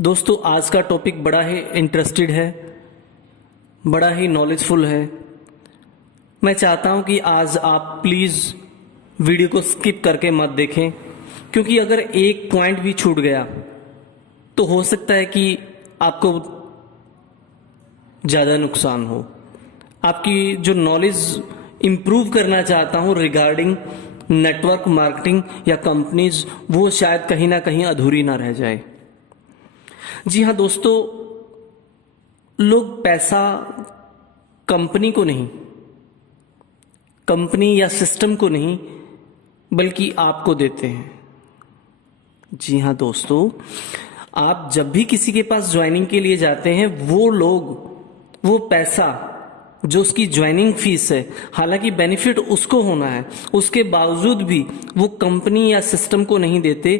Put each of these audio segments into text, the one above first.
दोस्तों, आज का टॉपिक बड़ा ही इंटरेस्टेड है, बड़ा ही नॉलेजफुल है। मैं चाहता हूं कि आज आप प्लीज़ वीडियो को स्किप करके मत देखें, क्योंकि अगर एक पॉइंट भी छूट गया तो हो सकता है कि आपको ज़्यादा नुकसान हो। आपकी जो नॉलेज इम्प्रूव करना चाहता हूं रिगार्डिंग नेटवर्क मार्केटिंग या कंपनीज, वो शायद कहीं ना कहीं अधूरी ना रह जाए। जी हाँ दोस्तों, लोग पैसा कंपनी को नहीं, कंपनी या सिस्टम को नहीं, बल्कि आपको देते हैं। जी हाँ दोस्तों, आप जब भी किसी के पास ज्वाइनिंग के लिए जाते हैं, वो लोग वो पैसा जो उसकी ज्वाइनिंग फीस है, हालांकि बेनिफिट उसको होना है, उसके बावजूद भी वो कंपनी या सिस्टम को नहीं देते,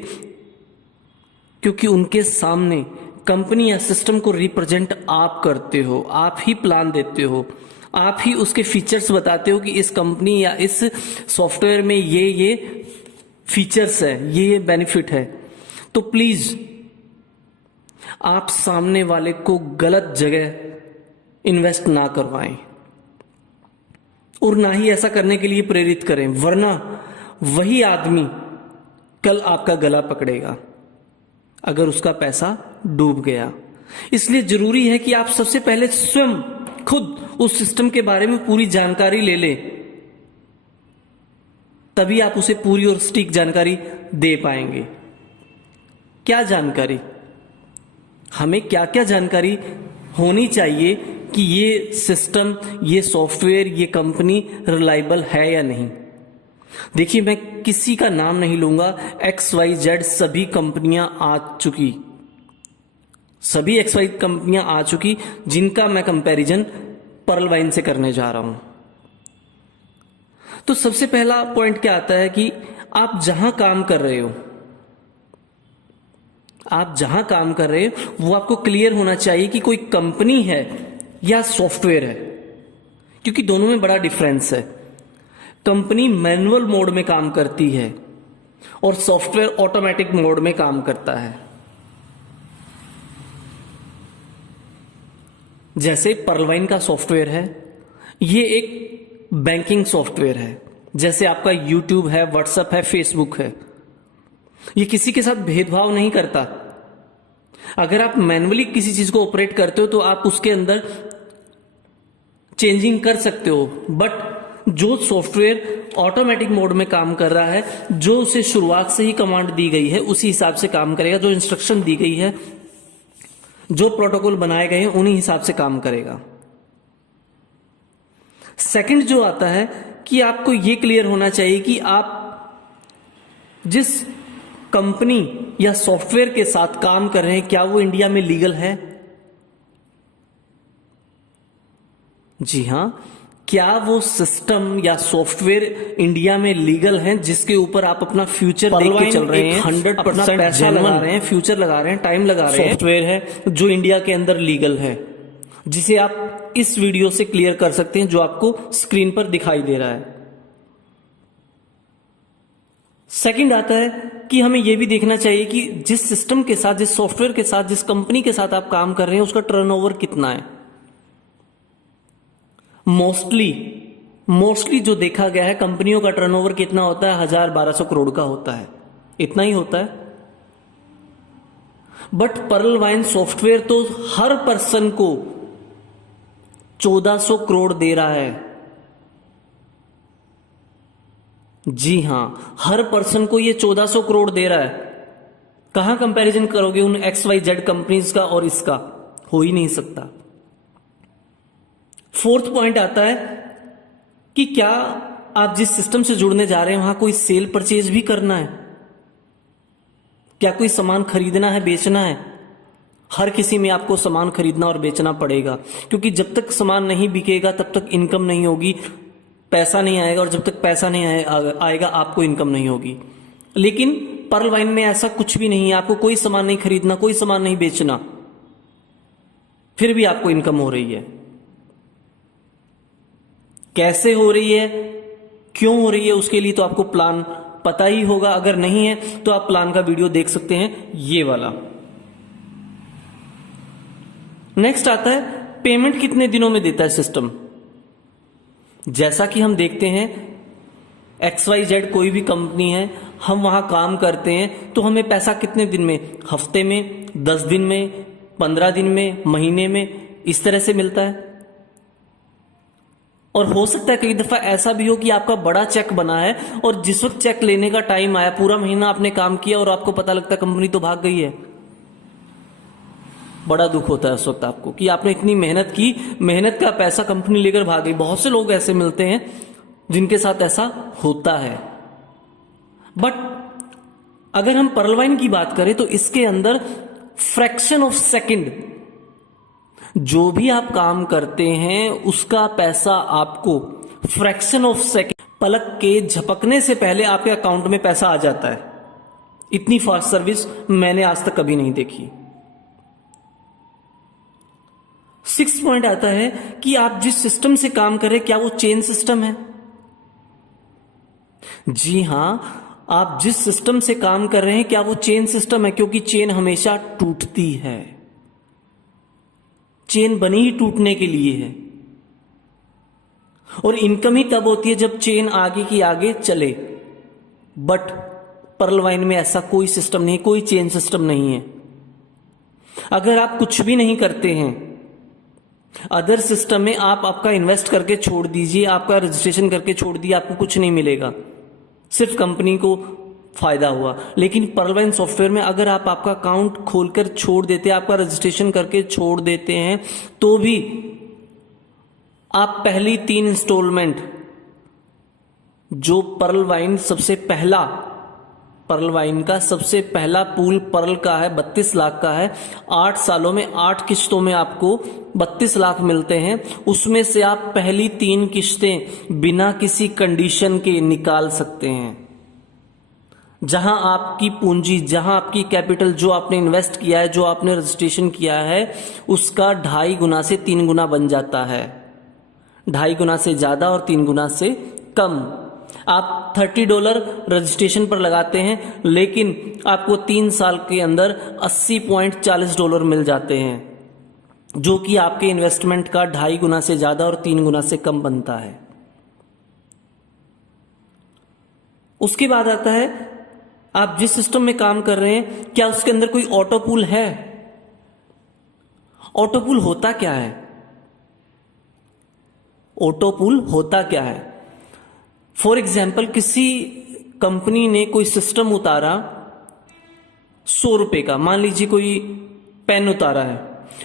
क्योंकि उनके सामने कंपनी या सिस्टम को रिप्रेजेंट आप करते हो। आप ही प्लान देते हो, आप ही उसके फीचर्स बताते हो कि इस कंपनी या इस सॉफ्टवेयर में ये फीचर्स है, ये बेनिफिट है। तो प्लीज आप सामने वाले को गलत जगह इन्वेस्ट ना करवाएं और ना ही ऐसा करने के लिए प्रेरित करें, वरना वही आदमी कल आपका गला पकड़ेगा अगर उसका पैसा डूब गया। इसलिए जरूरी है कि आप सबसे पहले स्वयं खुद उस सिस्टम के बारे में पूरी जानकारी ले लें, तभी आप उसे पूरी और सटीक जानकारी दे पाएंगे। क्या जानकारी, हमें क्या क्या जानकारी होनी चाहिए कि ये सिस्टम, ये सॉफ्टवेयर, ये कंपनी रिलायबल है या नहीं। देखिए, मैं किसी का नाम नहीं लूंगा, XYZ सभी कंपनियां आ चुकी, सभी XY कंपनियां आ चुकी जिनका मैं कंपैरिजन पर्ल वाइन से करने जा रहा हूं। तो सबसे पहला पॉइंट क्या आता है कि आप जहां काम कर रहे हो, आप जहां काम कर रहे हो वो आपको क्लियर होना चाहिए कि कोई कंपनी है या सॉफ्टवेयर है, क्योंकि दोनों में बड़ा डिफरेंस है। कंपनी मैनुअल मोड में काम करती है और सॉफ्टवेयर ऑटोमेटिक मोड में काम करता है। जैसे पर्लवाइन का सॉफ्टवेयर है, ये एक बैंकिंग सॉफ्टवेयर है। जैसे आपका YouTube है, व्हाट्सएप है, फेसबुक है, ये किसी के साथ भेदभाव नहीं करता। अगर आप मैनुअली किसी चीज को ऑपरेट करते हो तो आप उसके अंदर चेंजिंग कर सकते हो, बट जो सॉफ्टवेयर ऑटोमेटिक मोड में काम कर रहा है, जो उसे शुरुआत से ही कमांड दी गई है उसी हिसाब से काम करेगा, जो इंस्ट्रक्शन दी गई है, जो प्रोटोकॉल बनाए गए हैं उन्हीं हिसाब से काम करेगा। सेकंड जो आता है कि आपको यह क्लियर होना चाहिए कि आप जिस कंपनी या सॉफ्टवेयर के साथ काम कर रहे हैं, क्या वो इंडिया में लीगल है। जी हां, क्या वो सिस्टम या सॉफ्टवेयर इंडिया में लीगल है जिसके ऊपर आप अपना फ्यूचर देख के चल रहे हैं, 100% पैसा लगा रहे हैं, फ्यूचर लगा रहे हैं, टाइम लगा रहे हैं। सॉफ्टवेयर है जो इंडिया के अंदर लीगल है, जिसे आप इस वीडियो से क्लियर कर सकते हैं, जो आपको स्क्रीन पर दिखाई दे रहा है। सेकंड आता है कि हमें यह भी देखना चाहिए कि जिस सिस्टम के साथ, जिस सॉफ्टवेयर के साथ, जिस कंपनी के साथ आप काम कर रहे हैं, उसका टर्नओवर कितना है। मोस्टली जो देखा गया है, कंपनियों का टर्नओवर कितना होता है, 1000-1200 करोड़ का होता है, इतना ही होता है। बट पर्ल वाइन सॉफ्टवेयर तो हर पर्सन को 1400 करोड़ दे रहा है। जी हां, हर पर्सन को ये 1400 करोड़ दे रहा है। कहां कंपैरिजन करोगे उन XYZ कंपनीज का और इसका, हो ही नहीं सकता। फोर्थ पॉइंट आता है कि क्या आप जिस सिस्टम से जुड़ने जा रहे हैं वहां कोई सेल परचेज भी करना है, क्या कोई सामान खरीदना है, बेचना है। हर किसी में आपको सामान खरीदना और बेचना पड़ेगा, क्योंकि जब तक सामान नहीं बिकेगा तब तक इनकम नहीं होगी, पैसा नहीं आएगा, और जब तक पैसा नहीं आएगा आपको इनकम नहीं होगी। लेकिन पर्ल वाइन में ऐसा कुछ भी नहीं है, आपको कोई सामान नहीं खरीदना, कोई सामान नहीं बेचना, फिर भी आपको इनकम हो रही है। कैसे हो रही है, क्यों हो रही है, उसके लिए तो आपको प्लान पता ही होगा। अगर नहीं है तो आप प्लान का वीडियो देख सकते हैं, ये वाला। नेक्स्ट आता है पेमेंट कितने दिनों में देता है सिस्टम। जैसा कि हम देखते हैं XYZ कोई भी कंपनी है, हम वहां काम करते हैं तो हमें पैसा कितने दिन में, हफ्ते में, 10 दिन में, 15 दिन में, महीने में, इस तरह से मिलता है। और हो सकता है कई दफा ऐसा भी हो कि आपका बड़ा चेक बना है और जिस वक्त चेक लेने का टाइम आया, पूरा महीना आपने काम किया और आपको पता लगता है कंपनी तो भाग गई है। बड़ा दुख होता है उस वक्त आपको कि आपने इतनी मेहनत की, मेहनत का पैसा कंपनी लेकर भाग गई। बहुत से लोग ऐसे मिलते हैं जिनके साथ ऐसा होता है। बट अगर हम पर्ल वाइन की बात करें तो इसके अंदर फ्रैक्शन ऑफ सेकंड, जो भी आप काम करते हैं उसका पैसा आपको फ्रैक्शन ऑफ सेकंड, पलक के झपकने से पहले आपके अकाउंट में पैसा आ जाता है। इतनी फास्ट सर्विस मैंने आज तक कभी नहीं देखी। 6 पॉइंट आता है कि आप जिस सिस्टम से काम कर रहे हैं क्या वो चेन सिस्टम है। जी हां, आप जिस सिस्टम से काम कर रहे हैं क्या वो चेन सिस्टम है, क्योंकि चेन हमेशा टूटती है। चेन बनी ही टूटने के लिए है। और इनकम ही तब होती है जब चेन आगे की आगे चले। बट पर्ल वाइन में ऐसा कोई सिस्टम नहीं, कोई चेन सिस्टम नहीं है। अगर आप कुछ भी नहीं करते हैं अदर सिस्टम में, आप आपका इन्वेस्ट करके छोड़ दीजिए, आपका रजिस्ट्रेशन करके छोड़ दिए, आपको कुछ नहीं मिलेगा, सिर्फ कंपनी को फायदा हुआ। लेकिन पर्ल वाइन सॉफ्टवेयर में अगर आप आपका अकाउंट खोलकर छोड़ देते हैं, आपका रजिस्ट्रेशन करके छोड़ देते हैं, तो भी आप पहली 3 इंस्टॉलमेंट, जो पर्ल वाइन का सबसे पहला पूल पर्ल का है, 32 लाख का है, 8 सालों में 8 किश्तों में आपको 32 लाख मिलते हैं। उसमें से आप पहली 3 किश्तें बिना किसी कंडीशन के निकाल सकते हैं। जहां आपकी पूंजी, जहां आपकी कैपिटल, जो आपने इन्वेस्ट किया है, जो आपने रजिस्ट्रेशन किया है, उसका 2.5 गुना से 3 गुना बन जाता है। 2.5 गुना से ज्यादा और 3 गुना से कम। आप $30 रजिस्ट्रेशन पर लगाते हैं, लेकिन आपको 3 साल के अंदर $80.40 मिल जाते हैं, जो कि आपके इन्वेस्टमेंट का 2.5 गुना से ज्यादा और 3 गुना से कम बनता है। उसके बाद आता है आप जिस सिस्टम में काम कर रहे हैं क्या उसके अंदर कोई ऑटो पूल है। ऑटो पूल होता क्या है? ऑटो पूल होता क्या है? फॉर एग्जाम्पल, किसी कंपनी ने कोई सिस्टम उतारा 100 रुपए का, मान लीजिए कोई पेन उतारा है,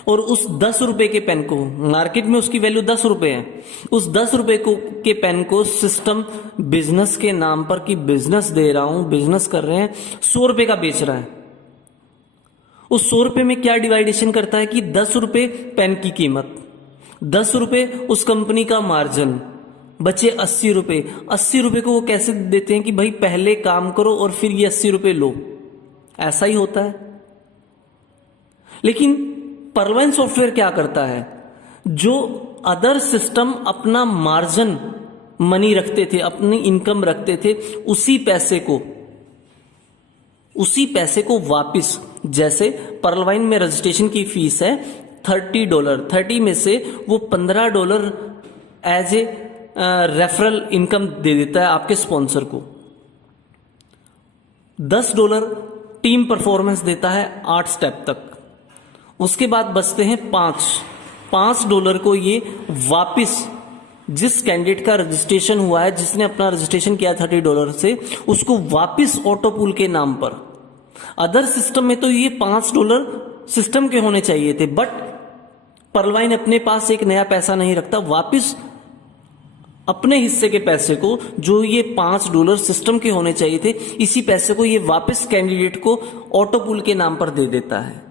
और उस 10 रुपए के पेन को, मार्केट में उसकी वैल्यू 10 रुपए है, उस 10 रुपए के पेन को सिस्टम बिजनेस के नाम पर, कि बिजनेस दे रहा हूं, बिजनेस कर रहे हैं, 100 रुपए का बेच रहा है। उस 100 रुपए में क्या डिवाइडेशन करता है कि 10 रुपए पेन की कीमत, 10 रुपए उस कंपनी का मार्जिन, बचे 80 रुपए। 80 रुपए को वो कैसे देते हैं कि भाई पहले काम करो और फिर ये 80 रुपए लो। ऐसा ही होता है। लेकिन पर्ल वाइन सॉफ्टवेयर क्या करता है? जो अदर सिस्टम अपना मार्जिन मनी रखते थे, अपनी इनकम रखते थे, उसी पैसे को वापस, जैसे पर्ल वाइन में रजिस्ट्रेशन की फीस है $30, 30 में से वो $15 एज ए रेफरल इनकम दे देता है आपके स्पॉन्सर को। $10 टीम परफॉर्मेंस देता है 8 स्टेप तक। उसके बाद बचते हैं $5 को ये वापिस जिस कैंडिडेट का रजिस्ट्रेशन हुआ है, जिसने अपना रजिस्ट्रेशन किया $30 से, उसको वापिस ऑटो पूल के नाम पर। अदर सिस्टम में तो ये $5 सिस्टम के होने चाहिए थे, बट पर्ल वाइन अपने पास एक नया पैसा नहीं रखता, वापिस अपने हिस्से के पैसे को, जो ये $5 सिस्टम के होने चाहिए थे, इसी पैसे को ये वापस कैंडिडेट को ऑटो पूल के नाम पर दे देता है।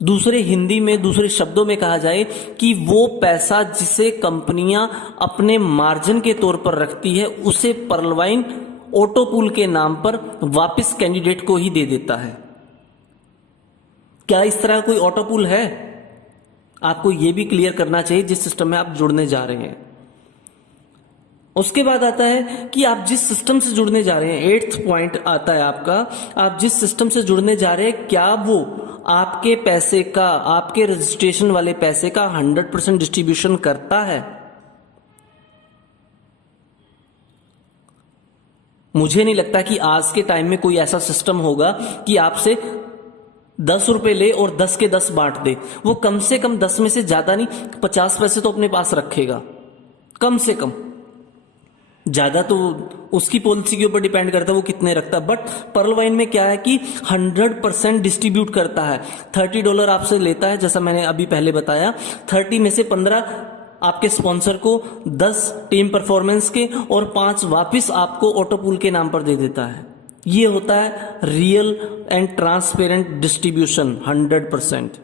दूसरे शब्दों में कहा जाए कि वो पैसा जिसे कंपनियां अपने मार्जिन के तौर पर रखती है, उसे पर्ल वाइन ऑटो पूल के नाम पर वापस कैंडिडेट को ही दे देता है। क्या इस तरह कोई ऑटो पूल है? आपको यह भी क्लियर करना चाहिए जिस सिस्टम में आप जुड़ने जा रहे हैं। उसके बाद आता है कि आप जिस सिस्टम से जुड़ने जा रहे हैं, 8th पॉइंट आता है आपका, आप जिस सिस्टम से जुड़ने जा रहे हैं क्या वो आपके पैसे का, आपके रजिस्ट्रेशन वाले पैसे का 100% डिस्ट्रीब्यूशन करता है? मुझे नहीं लगता कि आज के टाइम में कोई ऐसा सिस्टम होगा कि आपसे 10 रुपए ले और 10 के 10 बांट दे। वो कम से कम 10 में से ज्यादा नहीं, 50 पैसे तो अपने पास रखेगा कम से कम। ज्यादा तो उसकी पॉलिसी के ऊपर डिपेंड करता है वो कितने रखता है। बट पर्ल वाइन में क्या है कि 100% डिस्ट्रीब्यूट करता है। $30 आपसे लेता है, जैसा मैंने अभी पहले बताया। 30 में से 15 आपके स्पॉन्सर को, 10 टीम परफॉर्मेंस के और 5 वापिस आपको ऑटो पूल के नाम पर दे देता है। ये होता है real and transparent distribution 100%।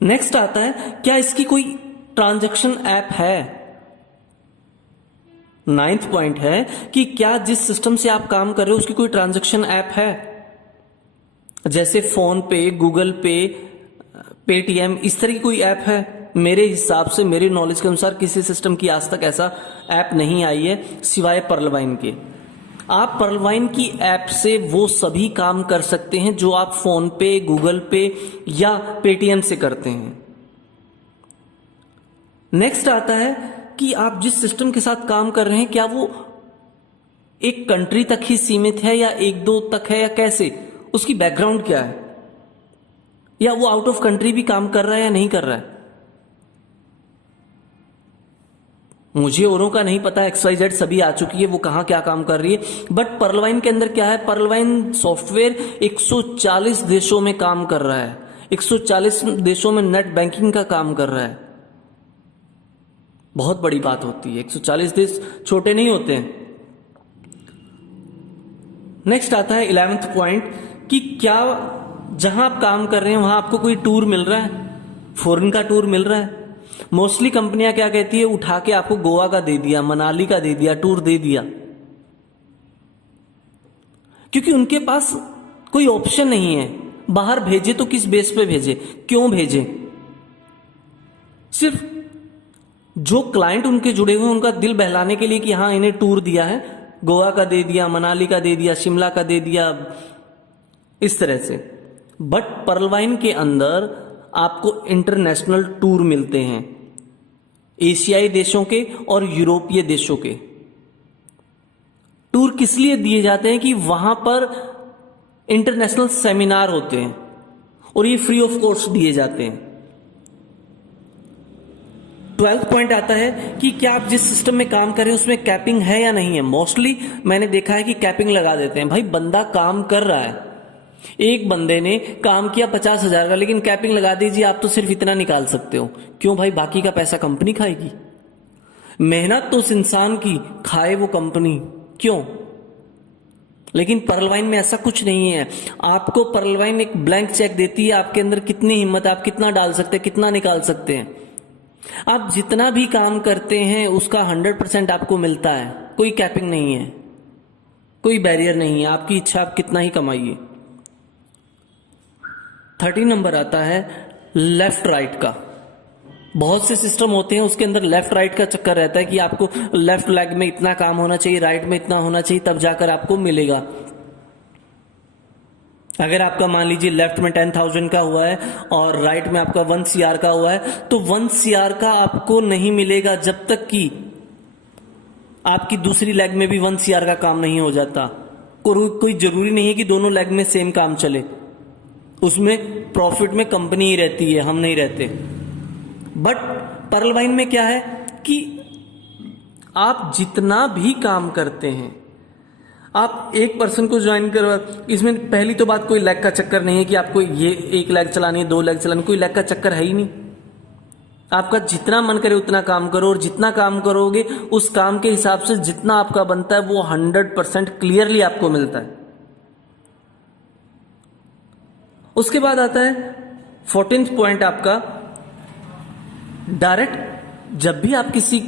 Next आता है, क्या इसकी कोई ट्रांजैक्शन ऐप है? 9th पॉइंट है कि क्या जिस सिस्टम से आप काम कर रहे हो उसकी कोई ट्रांजैक्शन ऐप है? जैसे फोन पे, गूगल पे, पेटीएम, इस तरह की कोई ऐप है? मेरे हिसाब से, मेरे नॉलेज के अनुसार किसी सिस्टम की आज तक ऐसा ऐप नहीं आई है सिवाय पर्ल वाइन के। आप पर्ल वाइन की ऐप से वो सभी काम कर सकते हैं जो आप फोन पे, गूगल पे या पेटीएम से करते हैं। नेक्स्ट आता है कि आप जिस सिस्टम के साथ काम कर रहे हैं क्या वो एक कंट्री तक ही सीमित है या 1-2 तक है, या कैसे, उसकी बैकग्राउंड क्या है, या वो आउट ऑफ कंट्री भी काम कर रहा है या नहीं कर रहा है? मुझे औरों का नहीं पता, XYZ सभी आ चुकी है, वो कहां क्या काम कर रही है। बट पर्ल वाइन के अंदर क्या है, पर्ल वाइन सॉफ्टवेयर 140 देशों में काम कर रहा है। 140 देशों में नेट बैंकिंग का काम कर रहा है। बहुत बड़ी बात होती है, 140 देश छोटे नहीं होते हैं। नेक्स्ट आता है 11th पॉइंट कि क्या जहां आप काम कर रहे हैं वहां आपको कोई टूर मिल रहा है, फॉरेन का टूर मिल रहा है? मोस्टली कंपनियां क्या कहती है, उठा के आपको गोवा का दे दिया, मनाली का दे दिया, टूर दे दिया, क्योंकि उनके पास कोई ऑप्शन नहीं है। बाहर भेजे तो किस बेस पे भेजे, क्यों भेजे? सिर्फ जो क्लाइंट उनके जुड़े हुए उनका दिल बहलाने के लिए कि हाँ इन्हें टूर दिया है, गोवा का दे दिया, मनाली का दे दिया, शिमला का दे दिया, इस तरह से। बट पर्ल वाइन के अंदर आपको इंटरनेशनल टूर मिलते हैं, एशियाई देशों के और यूरोपीय देशों के। टूर किस लिए दिए जाते हैं कि वहां पर इंटरनेशनल सेमिनार होते हैं और ये फ्री ऑफ कॉस्ट दिए जाते हैं। 12th पॉइंट आता है कि क्या आप जिस सिस्टम में काम कर रहे हैं उसमें कैपिंग है या नहीं है। मोस्टली मैंने देखा है कि कैपिंग लगा देते हैं। भाई बंदा काम कर रहा है, एक बंदे ने काम किया 50,000 का, लेकिन कैपिंग लगा दीजिए आप तो सिर्फ इतना निकाल सकते हो। क्यों भाई, बाकी का पैसा कंपनी खाएगी। मेहनत तो उस इंसान की, खाए वो कंपनी, क्यों? लेकिन पर्ल वाइन में ऐसा कुछ नहीं है। आपको पर्ल वाइन एक ब्लैंक चेक देती है, आपके अंदर कितनी हिम्मत है, आप कितना डाल सकते हैं, कितना निकाल सकते हैं। आप जितना भी काम करते हैं उसका 100% आपको मिलता है। कोई कैपिंग नहीं है, कोई बैरियर नहीं है, आपकी इच्छा आप कितना ही कमाइए। 30 नंबर आता है लेफ्ट राइट का। बहुत से सिस्टम होते हैं उसके अंदर लेफ्ट राइट का चक्कर रहता है कि आपको लेफ्ट लेग में इतना काम होना चाहिए, राइट में इतना होना चाहिए, तब जाकर आपको मिलेगा। अगर आपका मान लीजिए लेफ्ट में 10,000 का हुआ है और राइट में आपका 1 CR का हुआ है, तो 1 CR का आपको नहीं मिलेगा जब तक कि आपकी दूसरी लेग में भी 1 CR का काम नहीं हो जाता। कोई जरूरी नहीं है कि दोनों लेग में सेम काम चले, उसमें प्रॉफिट में कंपनी ही रहती है, हम नहीं रहते। बट पर्ल वाइन में क्या है कि आप जितना भी काम करते हैं, आप एक पर्सन को ज्वाइन करवा, इसमें पहली तो बात कोई लैग का चक्कर नहीं है कि आपको ये 1 लैग चलानी है, 2 लैग चलानी, कोई लैग का चक्कर है ही नहीं। आपका जितना मन करे उतना काम करो, और जितना काम करोगे उस काम के हिसाब से जितना आपका बनता है वो 100% क्लियरली आपको मिलता है। उसके बाद आता है 14th पॉइंट आपका डायरेक्ट। जब भी आप किसी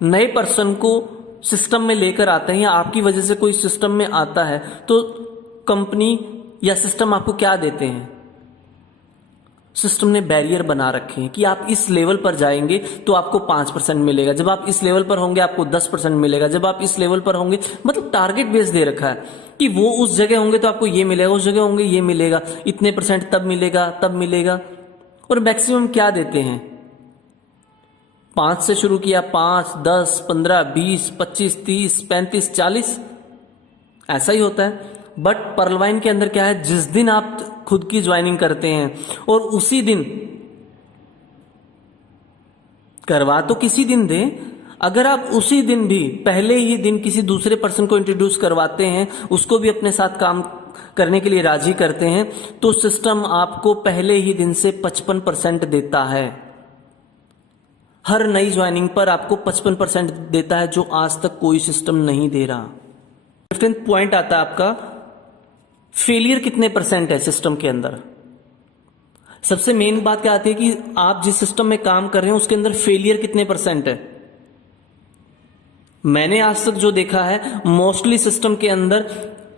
नए पर्सन को सिस्टम में लेकर आते हैं या आपकी वजह से कोई सिस्टम में आता है, तो कंपनी या सिस्टम आपको क्या देते हैं? सिस्टम ने बैरियर बना रखे हैं कि आप इस लेवल पर जाएंगे तो आपको 5% मिलेगा, जब आप इस लेवल पर होंगे आपको 10% मिलेगा, जब आप इस लेवल पर होंगे, मतलब टारगेट बेस दे रखा है कि वो उस जगह होंगे तो आपको ये मिलेगा, उस जगह होंगे ये मिलेगा, इतने % तब मिलेगा तब मिलेगा। और मैक्सिमम क्या देते हैं, 5 से शुरू किया, 5, 10, 15, 20, 25, 30, 35, 40, ऐसा ही होता है। बट पर्लवाइन के अंदर क्या है, जिस दिन आप खुद की ज्वाइनिंग करते हैं और उसी दिन, करवा तो किसी दिन दें, अगर आप उसी दिन भी पहले ही दिन किसी दूसरे पर्सन को इंट्रोड्यूस करवाते हैं, उसको भी अपने साथ काम करने के लिए राजी करते हैं, तो सिस्टम आपको पहले ही दिन से 55% देता है। हर नई ज्वाइनिंग पर आपको 55% देता है, जो आज तक कोई सिस्टम नहीं दे रहा। 15th पॉइंट आता है आपका, फेलियर कितने % है सिस्टम के अंदर। सबसे मेन बात क्या आती है कि आप जिस सिस्टम में काम कर रहे हैं उसके अंदर फेलियर कितने % है। मैंने आज तक जो देखा है, मोस्टली सिस्टम के अंदर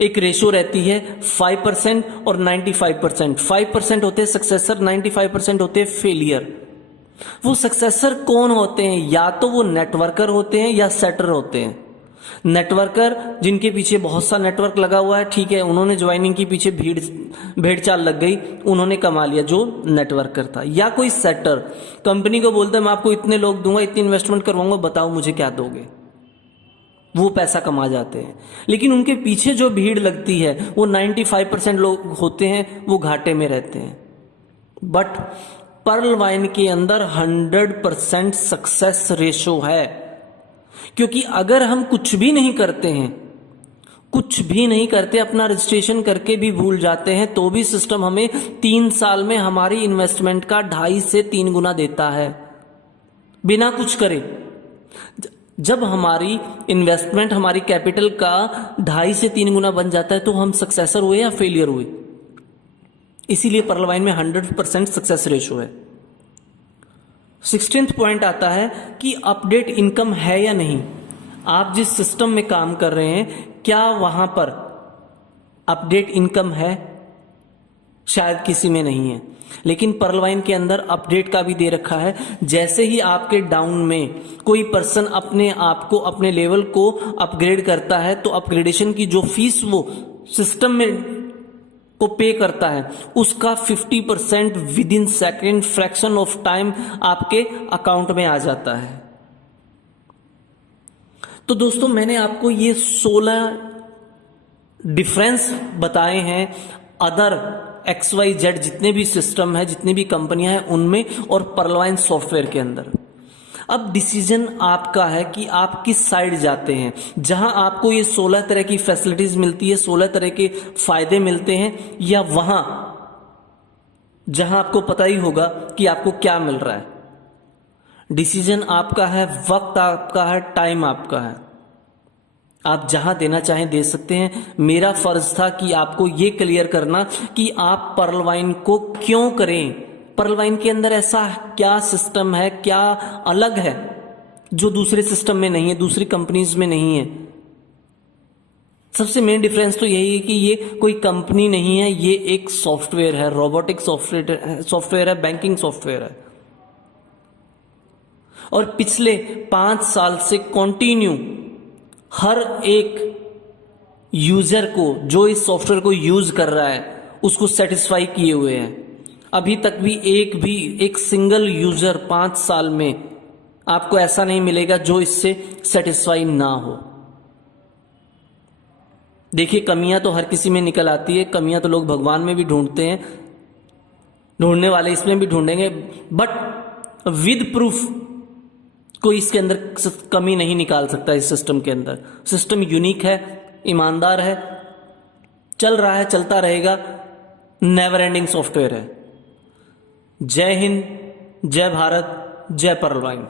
एक रेशो रहती है 5% और 95%। 5% होते हैं सक्सेसर, 95% होते हैं फेलियर। वो सक्सेसर कौन होते हैं, या तो वो नेटवर्कर होते हैं या सेटर होते हैं। नेटवर्कर जिनके पीछे बहुत सा नेटवर्क लगा हुआ है, ठीक है, उन्होंने ज्वाइनिंग के पीछे भेड़ चाल लग गई, उन्होंने कमा लिया, जो नेटवर्कर था। या कोई सेटर कंपनी को बोलता है मैं आपको इतने लोग दूंगा, इतनी इन्वेस्टमेंट करवाऊंगा, बताओ मुझे क्या दोगे, वो पैसा कमा जाते हैं। लेकिन उनके पीछे जो भीड़ लगती है वो 95% लोग होते हैं, वो घाटे में रहते हैं। बट पर्ल वाइन के अंदर 100% सक्सेस रेशो है, क्योंकि अगर हम कुछ भी नहीं करते हैं, कुछ भी नहीं करते, अपना रजिस्ट्रेशन करके भी भूल जाते हैं, तो भी सिस्टम हमें 3 साल में हमारी इन्वेस्टमेंट का 2.5 से 3 गुना देता है, बिना कुछ करे। जब हमारी इन्वेस्टमेंट हमारी कैपिटल का 2.5 से 3 गुना बन जाता है, तो हम सक्सेसर हुए या फेलियर हुए। इसीलिए पर्ल वाइन में 100% सक्सेस रेशो है। 16th पॉइंट आता है कि अपडेट इनकम है या नहीं। आप जिस सिस्टम में काम कर रहे हैं, क्या वहां पर अपडेट इनकम है? शायद किसी में नहीं है, लेकिन पर्ल वाइन के अंदर अपडेट का भी दे रखा है। जैसे ही आपके डाउन में कोई पर्सन अपने आप को, अपने लेवल को अपग्रेड करता है, तो अपग्रेडेशन की जो फीस वो सिस्टम में को पे करता है, उसका 50% with in second, fraction of time आपके अकाउंट में आ जाता है। तो दोस्तों, मैंने आपको ये 16 डिफरेंस बताए हैं अदर XYZ जितने भी सिस्टम है, जितनी भी कंपनियां हैं उनमें, और पर्ल वाइन सॉफ्टवेयर के अंदर। अब डिसीजन आपका है कि आप किस साइड जाते हैं। जहां आपको ये 16 तरह की फैसिलिटीज मिलती है, 16 तरह के फायदे मिलते हैं, या वहां जहां आपको पता ही होगा कि आपको क्या मिल रहा है। डिसीजन आपका है, वक्त आपका है, टाइम आपका है। आप जहां देना चाहें दे सकते हैं। मेरा फर्ज था कि आपको ये क्लियर करना कि आप पर्ल वाइन को क्यों करें। पर्ल वाइन के अंदर ऐसा क्या सिस्टम है, क्या अलग है जो दूसरे सिस्टम में नहीं है, दूसरी कंपनीज में नहीं है। सबसे मेन डिफरेंस तो यही है कि ये कोई कंपनी नहीं है, ये एक सॉफ्टवेयर है, रोबोटिक सॉफ्टवेयर है, बैंकिंग सॉफ्टवेयर है। और पिछले 5 साल से कंटिन्यू हर एक यूजर को, जो इस सॉफ्टवेयर को यूज कर रहा है, उसको सेटिस्फाई किए हुए हैं। अभी तक भी एक सिंगल यूजर 5 साल में आपको ऐसा नहीं मिलेगा जो इससे सेटिस्फाई ना हो। देखिए, कमियां तो हर किसी में निकल आती है, कमियां तो लोग भगवान में भी ढूंढते हैं, ढूंढने वाले इसमें भी ढूंढेंगे, बट विद प्रूफ कोई इसके अंदर कमी नहीं निकाल सकता। इस सिस्टम के अंदर सिस्टम यूनिक है, ईमानदार है, चल रहा है, चलता रहेगा, नेवर एंडिंग सॉफ्टवेयर है। जय हिंद, जय भारत, जय पर्ल वाइन।